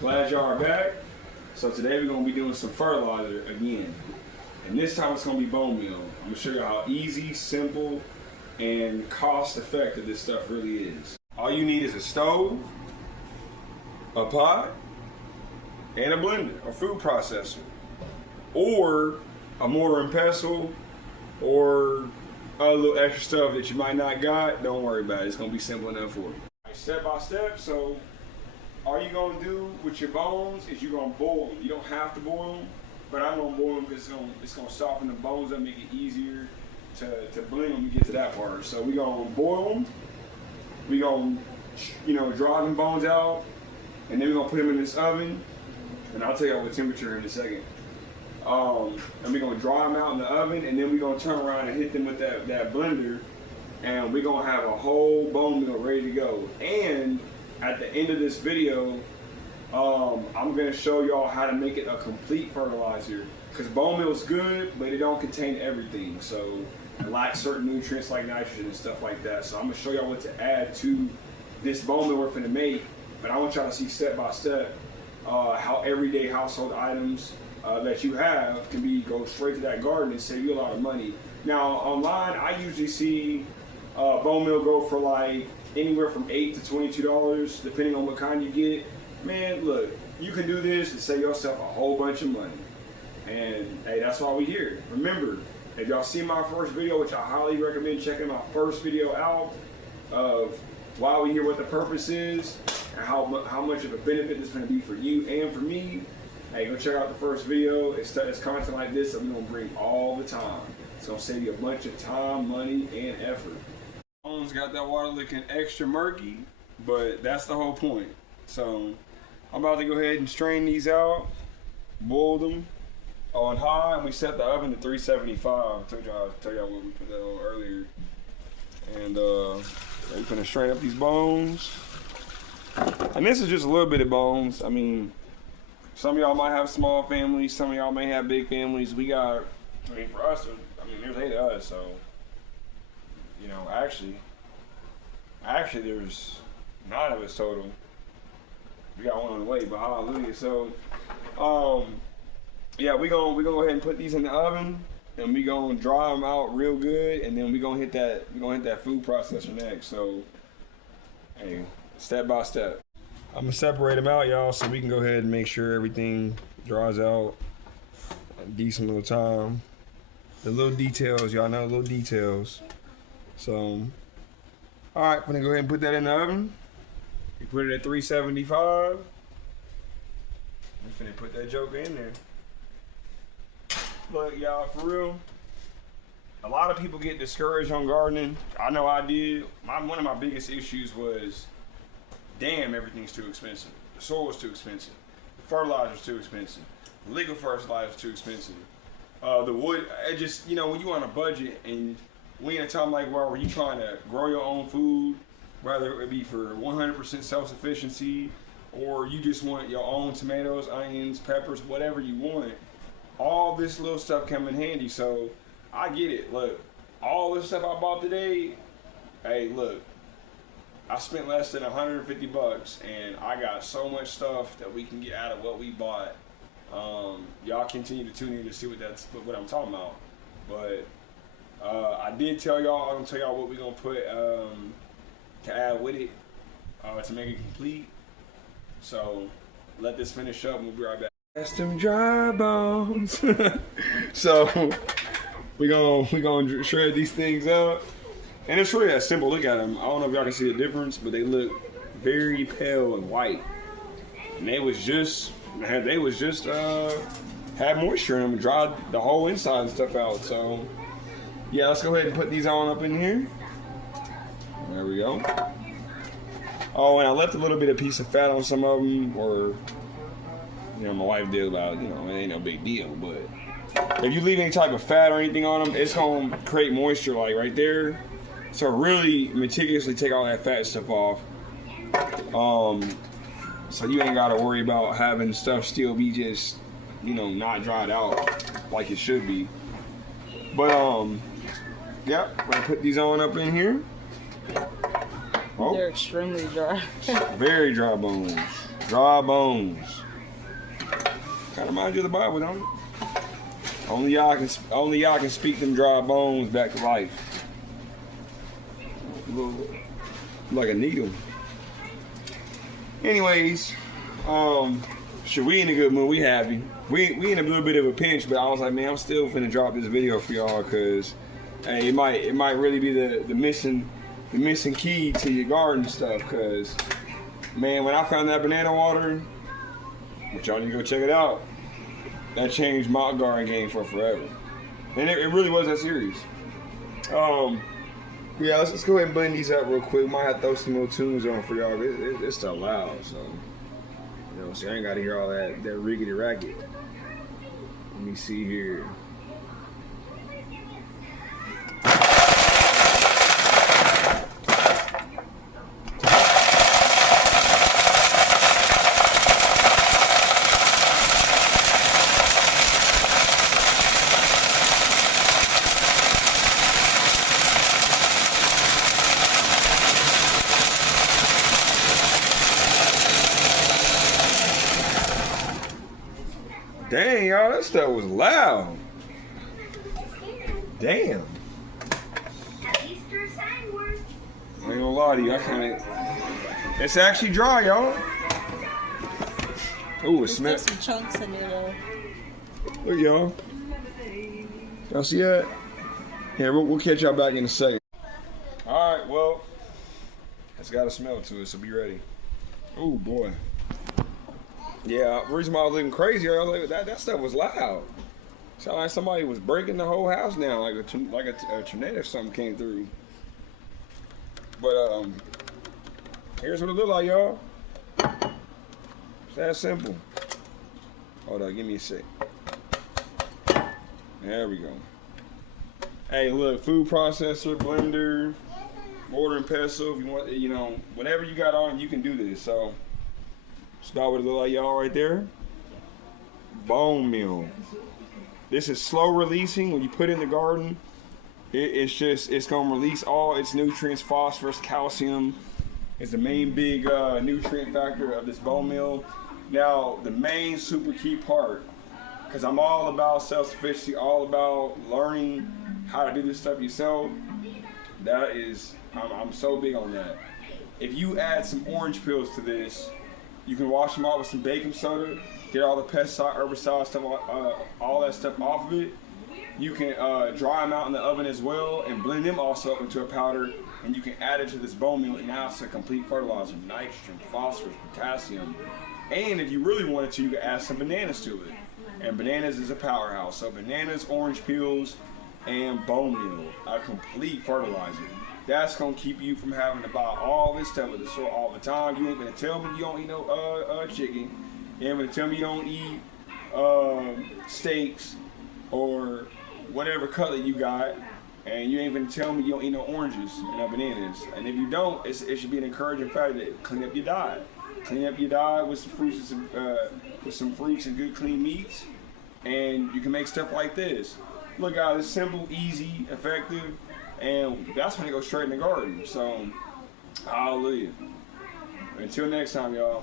Glad y'all are back. So today we're gonna be doing some fertilizer again. And this time it's gonna be bone meal. I'm gonna show you how easy, simple, and cost effective this stuff really is. All you need is a stove, a pot, and a blender, a food processor, or a mortar and pestle, or a little extra stuff that you might not got. Don't worry about it, it's gonna be simple enough for you. Step by step, so all you're gonna do with your bones is you're gonna boil them. You don't have to boil them, but I'm gonna boil them because it's gonna soften the bones up, make it easier to blend when we get to that part. So we're gonna boil them, we're gonna dry them bones out, and then we're gonna put them in this oven, and I'll tell you what temperature in a second. And we're gonna dry them out in the oven, and then we're gonna turn around and hit them with that blender, and we're gonna have a whole bone meal ready to go. And at the end of this video, I'm gonna show y'all how to make it a complete fertilizer, because bone meal is good, but it don't contain everything. So it lacks certain nutrients like nitrogen and stuff like that. So I'm gonna show y'all what to add to this bone meal we're finna make, but I want y'all to see step by step how everyday household items that you have can go straight to that garden and save you a lot of money. Now online, I usually see bone meal go for like anywhere from $8 to $22, depending on what kind you get. Man, look, you can do this and save yourself a whole bunch of money. And hey, that's why we here. Remember, if y'all see my first video, which I highly recommend checking my first video out of why we here, what the purpose is, and how much of a benefit this is going to be for you and for me. Hey, go check out the first video. It's content like this that we're going to bring all the time. It's going to save you a bunch of time, money, and effort. Bones got that water looking extra murky, but that's the whole point. So I'm about to go ahead and strain these out, boil them on high, and we set the oven to 375. I told y'all what we put that on earlier. And we're gonna strain up these bones. And this is just a little bit of bones. I mean, some of y'all might have small families, some of y'all may have big families. We got, for us, there's 8 of us, so actually there's 9 of us total. We got one on the way, but hallelujah. So yeah, we gonna go ahead and put these in the oven, and we gonna dry them out real good, and then we gonna hit that food processor next. So hey, step by step. I'm gonna separate them out, y'all, so we can go ahead and make sure everything dries out a decent little time. The little details, y'all know, little details. So, all right, I'm gonna go ahead and put that in the oven. We put it at 375. I'm finna put that joker in there. Look, y'all, for real, a lot of people get discouraged on gardening. I know I did. One of my biggest issues was, damn, everything's too expensive. The soil's too expensive. The fertilizer's too expensive. The liquid fertilizer's too expensive. The wood, it just, when you on a budget and we in a time like where you trying to grow your own food, whether it be for 100% self-sufficiency, or you just want your own tomatoes, onions, peppers, whatever you want, all this little stuff come in handy. So I get it. Look, all this stuff I bought today, hey, look, I spent less than $150, and I got so much stuff that we can get out of what we bought. Y'all continue to tune in to see what I'm talking about. But I did tell y'all, I'm gonna tell y'all what we're gonna put to add with it to make it complete. So let this finish up and we'll be right back. That's them dry bones. So we gonna shred these things up. And it's really that simple. Look at them. I don't know if y'all can see the difference, but they look very pale and white. And they was just had moisture in them and dried the whole inside and stuff out. So yeah, let's go ahead and put these on up in here. There we go. Oh, and I left a little bit of piece of fat on some of them, or my wife did about it ain't no big deal, but if you leave any type of fat or anything on them, it's gonna create moisture like right there. So really meticulously take all that fat stuff off. So you ain't gotta worry about having stuff still be just, not dried out like it should be. But yeah, we're gonna put these on up in here. Oh. They're extremely dry. Very dry bones. Dry bones. Kind of reminds you of the Bible, don't it? Only y'all can speak them dry bones back to life. Like a needle. Anyways, sure, we in a good mood. We happy. We in a little bit of a pinch, but I was like, man, I'm still finna drop this video for y'all because, hey, it might really be the missing key to your garden stuff. Because, man, when I found that banana water, which y'all need to go check it out, that changed my garden game for forever. And it really was that serious. Yeah, let's go ahead and blend these up real quick. Might have to throw some more tunes on for y'all. It's still loud, so so I ain't gotta hear all that riggedy racket. Let me see here. Dang, y'all, that stuff was loud. Damn. I ain't gonna lie to you, I can't. It's actually dry, y'all. Ooh, it smells. Some chunks in it, though. Look, y'all. Y'all see that? Yeah, we'll catch y'all back in a second. All right, well, it's got a smell to it, so be ready. Oh boy. Yeah, the reason why I was looking crazy, I was like, that stuff was loud. Sounded like somebody was breaking the whole house down, like a tornado or something came through. But here's what it looked like, y'all. It's that simple. Hold on, give me a sec. There we go. Hey, look, food processor, blender, mortar and pestle. If you want, whatever you got on, you can do this. So. That's about what it look like, y'all, right there. Bone meal. This is slow releasing. When you put it in the garden, it's gonna release all its nutrients. Phosphorus, calcium is the main big nutrient factor of this bone meal. Now, the main super key part, because I'm all about self-sufficiency, all about learning how to do this stuff yourself. That is, I'm so big on that. If you add some orange peels to this, you can wash them out with some baking soda, get all the pesticide, herbicide stuff, all that stuff off of it. You can dry them out in the oven as well and blend them also up into a powder, and you can add it to this bone meal, and now it's a complete fertilizer: nitrogen, phosphorus, potassium. And if you really wanted to, you could add some bananas to it. And bananas is a powerhouse. So bananas, orange peels, and bone meal, a complete fertilizer. That's gonna keep you from having to buy all this stuff at the store all the time. You ain't gonna tell me you don't eat no chicken. You ain't gonna tell me you don't eat steaks or whatever cutlet you got, and you ain't gonna tell me you don't eat no oranges and no bananas. And if you don't, it should be an encouraging factor to clean up your diet. Clean up your diet with some fruits and some fruits and good clean meats, and you can make stuff like this. Look, guys, it's simple, easy, effective. And that's when it goes straight in the garden. So, hallelujah. Until next time, y'all.